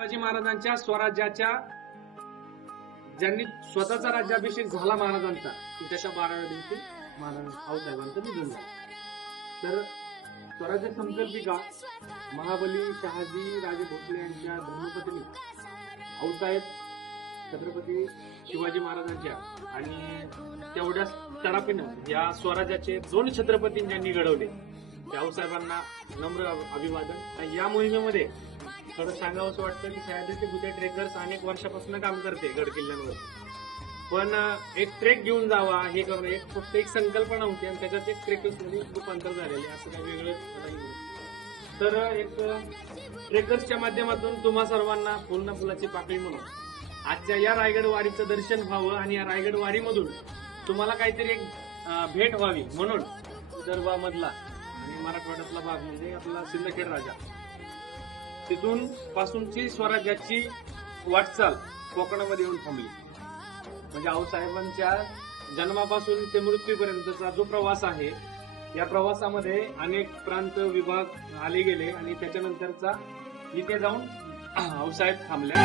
शिवाजी महाराजांच्या स्वराज्याच्या ज्यांनी स्वतःचा राज्याभिषेक झाला महाराजांचा त्याच्या 12व्या दिवशी महाराज आऊसाहेबांचं निधन झालं. तर स्वराज्य संकल्पिका महाबली शहाजी राजे भोसले यांच्या धर्मपत्नी आऊसाहेब छत्रपती शिवाजी महाराजांच्या आणि तेवढ्याच तडापीनं या स्वराज्याचे 2 छत्रपती ज्यांनी घडवले त्या आऊसाहेबांना नम्र अभिवादन. या मोहिमेमध्ये थोडं सांगावं असं वाटतं की सह्याद्रीचे भुते ट्रेकर्स अनेक वर्षापासून काम करते गड किल्ल्यांवर, पण एक ट्रेक घेऊन जावा हे करणं एक फक्त एक संकल्पना होती आणि त्याच्यात एक ट्रेकर्स मध्ये रूपांतर झालेले असं काही वेगळं नाही. तर एक ट्रेकर्सच्या माध्यमातून तुम्हा सर्वांना फुल ना फुलाची पाकळी म्हणून आजच्या या रायगड वारीचं दर्शन व्हावं आणि या रायगड वारीमधून तुम्हाला काहीतरी एक भेट व्हावी म्हणून विदर्भामधला आणि मराठवाड्यातला भाग म्हणजे आपला सिंदखेड राजा तिथून पासूनची स्वराज्याची वाटचाल कोकणामध्ये येऊन थांबली. म्हणजे आऊसाहेबांच्या जन्मापासून ते मृत्यूपर्यंतचा जो प्रवास आहे या प्रवासामध्ये अनेक प्रांत विभाग आले गेले आणि त्याच्यानंतरचा इथे जाऊन आऊसाहेब थांबल्या.